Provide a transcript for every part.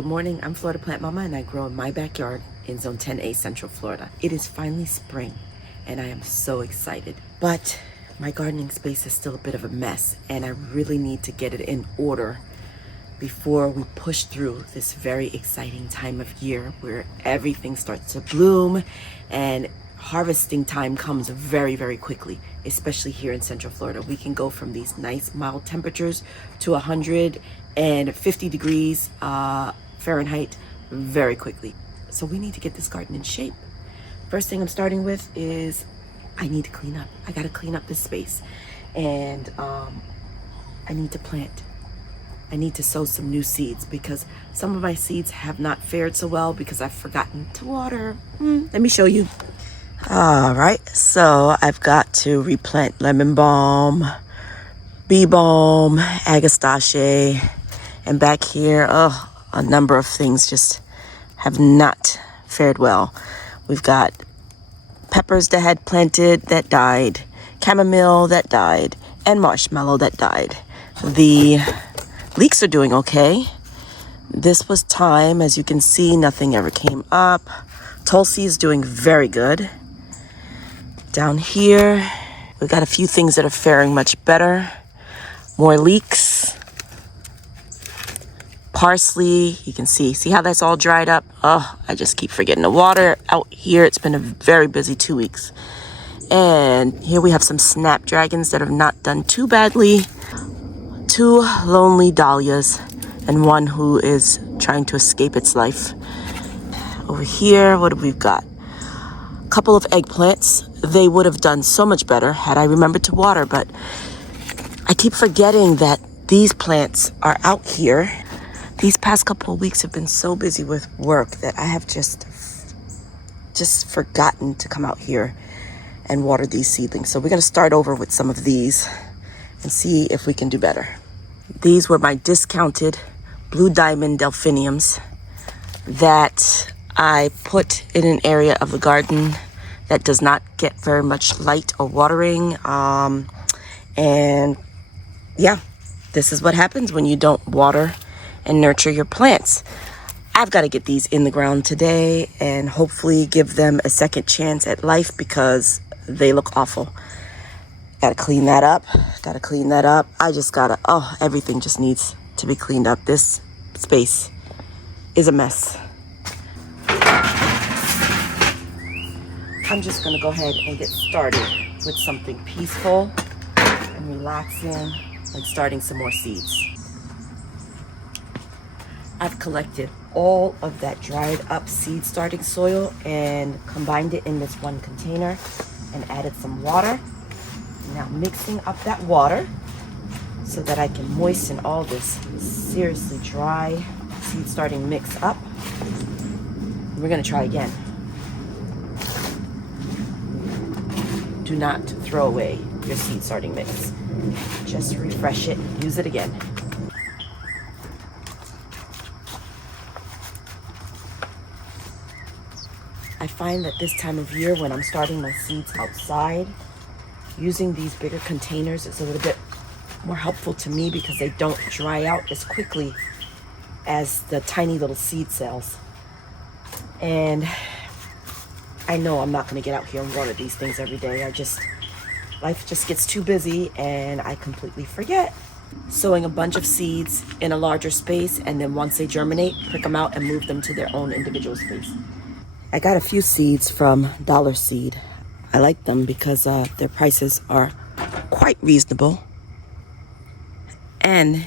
Good morning, I'm Florida Plant Mama and I grow in my backyard in Zone 10A, Central Florida. It is finally spring and I am so excited. But my gardening space is still a bit of a mess and I really need to get it in order before we push through this very exciting time of year where everything starts to bloom and harvesting time comes very, very quickly, especially here in Central Florida. We can go from these nice mild temperatures to 150 degrees Fahrenheit very quickly. So we need to get this garden in shape. First thing I'm starting with is I need to clean up. I gotta clean up this space and I need to plant. I need to sow some new seeds because some of my seeds have not fared so well because I've forgotten to water. Let me show you. All right, so I've got to replant lemon balm, bee balm, agastache, and back here, a number of things just have not fared well. We've got peppers that had planted that died, chamomile that died, and marshmallow that died. The leeks are doing okay. This was thyme. As you can see, nothing ever came up. Tulsi is doing very good. Down here, we've got a few things that are faring much better. More leeks. Parsley, you can see how that's all dried up? Oh, I just keep forgetting to water out here. It's been a very busy 2 weeks. And here we have some snapdragons that have not done too badly. 2 lonely dahlias and one who is trying to escape its life. Over here, what have we got? A couple of eggplants. They would have done so much better had I remembered to water, but I keep forgetting that these plants are out here. These past couple of weeks have been so busy with work that I have just forgotten to come out here and water these seedlings. So we're going to start over with some of these and see if we can do better. These were my discounted blue diamond delphiniums that I put in an area of the garden that does not get very much light or watering. And yeah, this is what happens when you don't water and nurture your plants. I've got to get these in the ground today and hopefully give them a second chance at life because they look awful. Gotta clean that up. Everything just needs to be cleaned up. This space is a mess. I'm just gonna go ahead and get started with something peaceful and relaxing, like starting some more seeds. I've collected all of that dried up seed starting soil and combined it in this one container and added some water. Now mixing up that water so that I can moisten all this seriously dry seed starting mix up. We're gonna try again. Do not throw away your seed starting mix. Just refresh it, use it again. I find that this time of year when I'm starting my seeds outside, using these bigger containers is a little bit more helpful to me because they don't dry out as quickly as the tiny little seed cells. And I know I'm not going to get out here and water these things every day. Life just gets too busy and I completely forget. Sowing a bunch of seeds in a larger space, and then once they germinate, prick them out and move them to their own individual space. I got a few seeds from Dollar Seed. I like them because their prices are quite reasonable and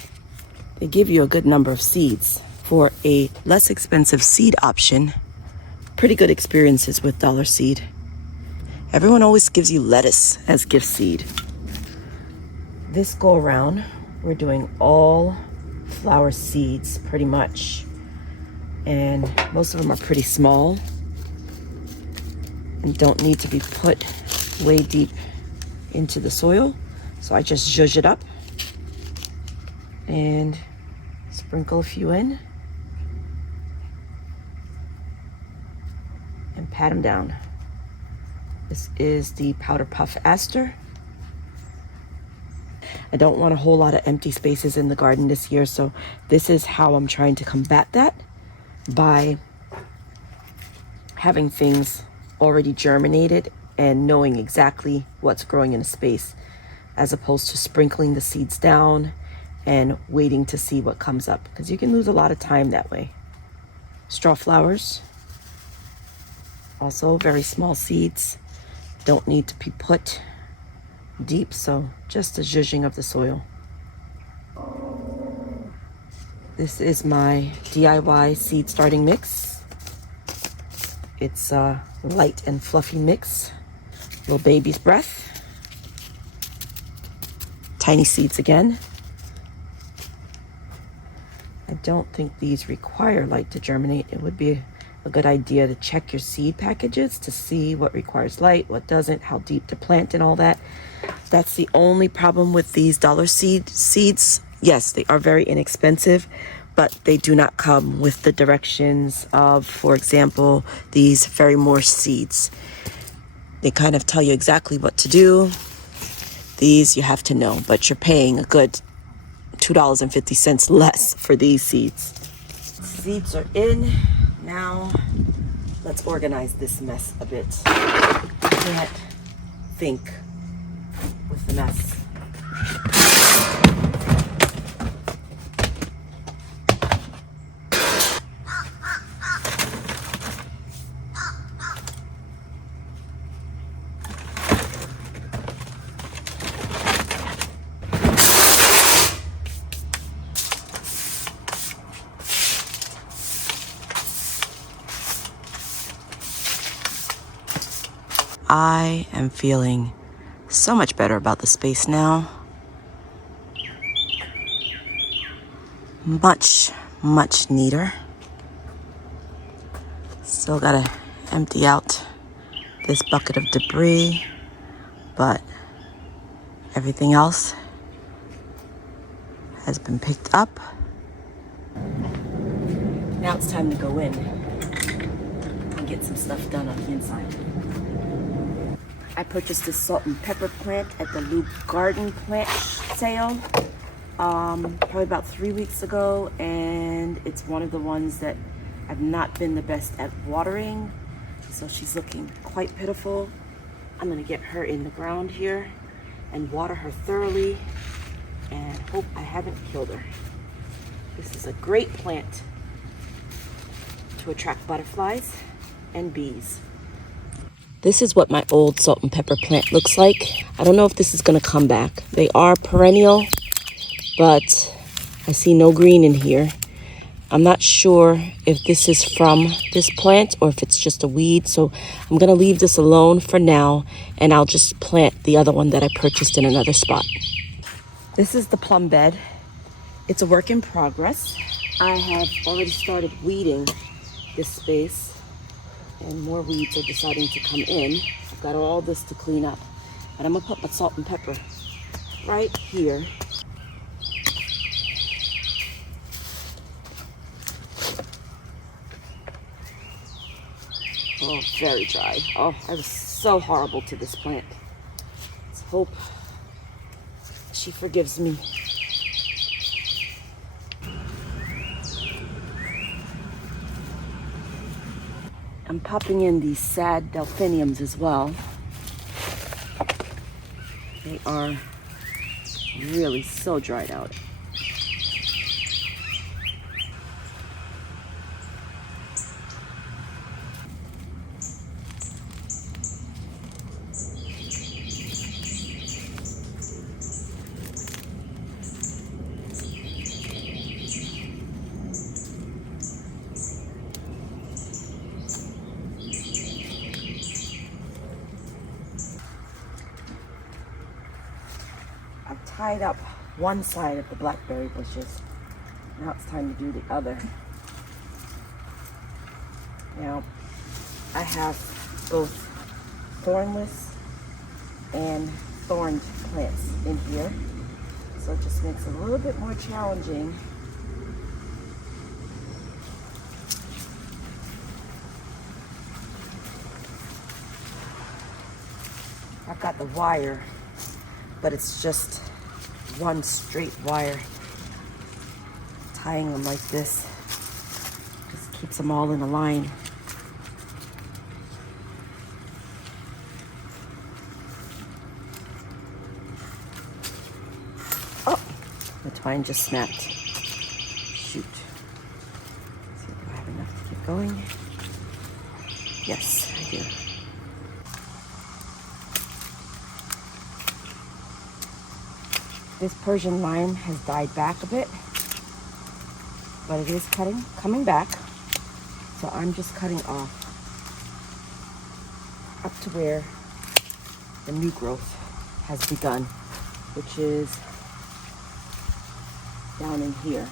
they give you a good number of seeds. For a less expensive seed option, pretty good experiences with Dollar Seed. Everyone always gives you lettuce as gift seed. This go around, we're doing all flower seeds pretty much. And most of them are pretty small and don't need to be put way deep into the soil. So I just zhuzh it up and sprinkle a few in and pat them down. This is the powder puff aster. I don't want a whole lot of empty spaces in the garden this year, so this is how I'm trying to combat that. by having things already germinated and knowing exactly what's growing in a space, as opposed to sprinkling the seeds down and waiting to see what comes up, because you can lose a lot of time that way. Straw flowers, also very small seeds, don't need to be put deep, so just a zhuzhing of the soil. This is my DIY seed starting mix. It's a light and fluffy mix. Little baby's breath. Tiny seeds again. I don't think these require light to germinate. It would be a good idea to check your seed packages to see what requires light, what doesn't, how deep to plant and all that. That's the only problem with these dollar seeds. Yes, they are very inexpensive, but they do not come with the directions of, for example, these Fairy Moore seeds. They kind of tell you exactly what to do. These you have to know, but you're paying a good $2.50 less for these seeds. Seeds are in. Now, let's organize this mess a bit. I can't think with the mess. I am feeling so much better about the space now. Much, much neater. Still gotta empty out this bucket of debris, but everything else has been picked up. Now it's time to go in and get some stuff done on the inside. I purchased this salt and pepper plant at the Loop Garden plant sale probably about 3 weeks ago, and it's one of the ones that I've not been the best at watering, so she's looking quite pitiful. I'm gonna get her in the ground here and water her thoroughly and hope I haven't killed her. This is a great plant to attract butterflies and bees. This is what my old salt and pepper plant looks like. I don't know if this is gonna come back. They are perennial, but I see no green in here. I'm not sure if this is from this plant or if it's just a weed, so I'm gonna leave this alone for now, and I'll just plant the other one that I purchased in another spot. This is the plum bed. It's a work in progress. I have already started weeding this space, and more weeds are deciding to come in. I've got all this to clean up, and I'm gonna put my salt and pepper right here. Oh, very dry. Oh, I was so horrible to this plant. Let's hope she forgives me. I'm popping in these sad delphiniums as well. They are really so dried out. I've tied up one side of the blackberry bushes. Now it's time to do the other. Now, I have both thornless and thorned plants in here, so it just makes it a little bit more challenging. I've got the wire, but it's just one straight wire. Tying them like this just keeps them all in a line. Oh, the twine just snapped. Shoot. Let's see, do I have enough to keep going? Yes, I do. This Persian lime has died back a bit, but it is coming back. So I'm just cutting off up to where the new growth has begun, which is down in here.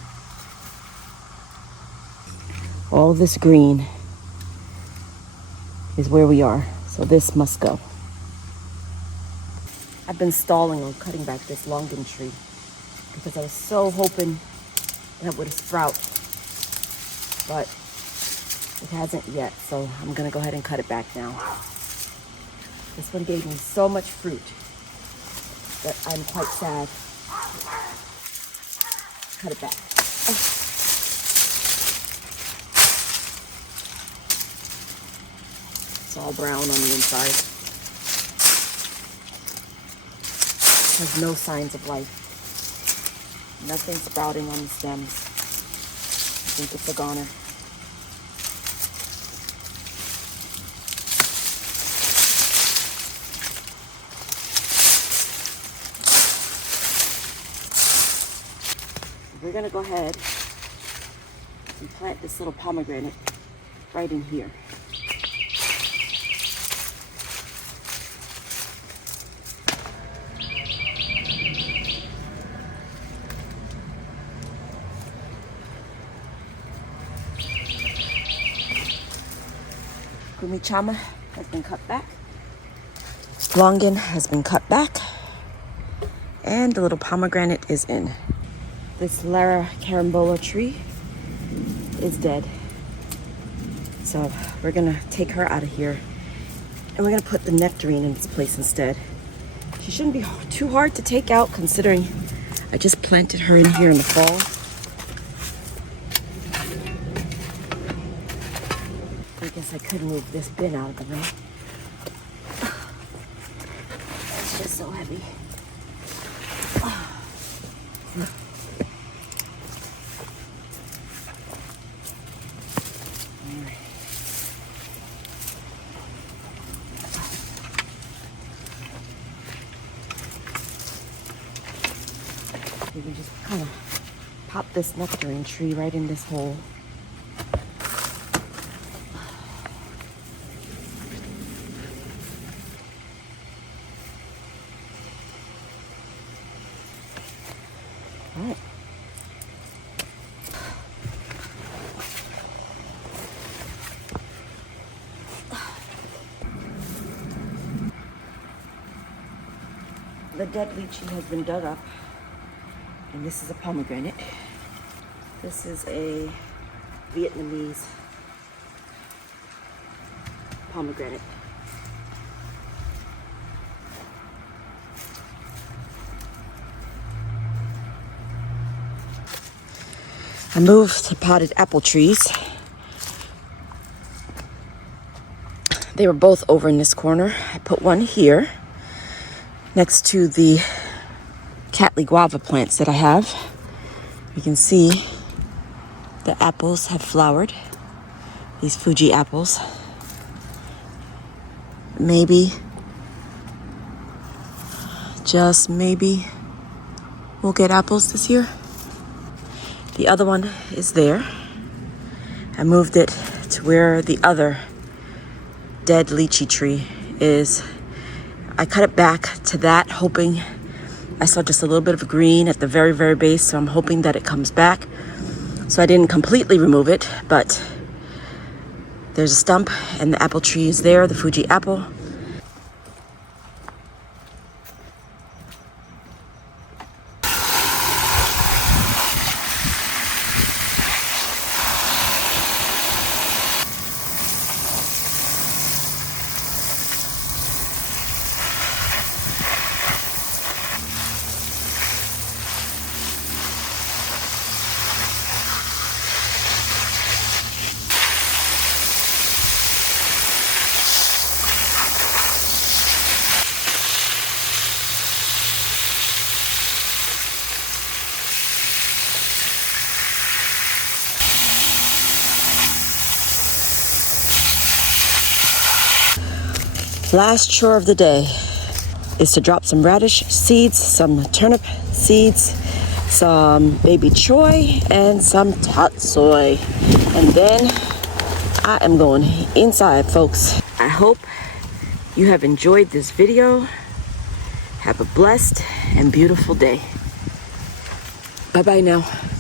All this green is where we are, so this must go. I've been stalling on cutting back this longan tree because I was so hoping that it would sprout, but it hasn't yet, so I'm gonna go ahead and cut it back now. This one gave me so much fruit that I'm quite sad. Cut it back. Oh. It's all brown on the inside. Has no signs of life. Nothing sprouting on the stems. I think it's a goner. We're gonna go ahead and plant this little pomegranate right in here. Kumichama has been cut back. Longan has been cut back. And the little pomegranate is in. This Lara carambola tree is dead. So we're gonna take her out of here and we're gonna put the nectarine in its place instead. She shouldn't be too hard to take out considering I just planted her in here in the fall. I guess I could move this bin out of the way. It's just so heavy. You can just kind of pop this nectarine tree right in this hole. All right. The dead lychee has been dug up. And this is a pomegranate. This is a Vietnamese pomegranate. I moved to potted apple trees. They were both over in this corner. I put one here next to the Cattleya guava plants that I have. You can see the apples have flowered. These Fuji apples. Maybe, just maybe, we'll get apples this year. The other one is there. I moved it to where the other dead lychee tree is. I cut it back to that, hoping I saw just a little bit of green at the very, very base, so I'm hoping that it comes back. So I didn't completely remove it, but there's a stump and the apple tree is there, the Fuji apple. Last chore of the day is to drop some radish seeds, some turnip seeds, some baby choy, and some tatsoi. And then I am going inside, folks. I hope you have enjoyed this video. Have a blessed and beautiful day. Bye-bye now.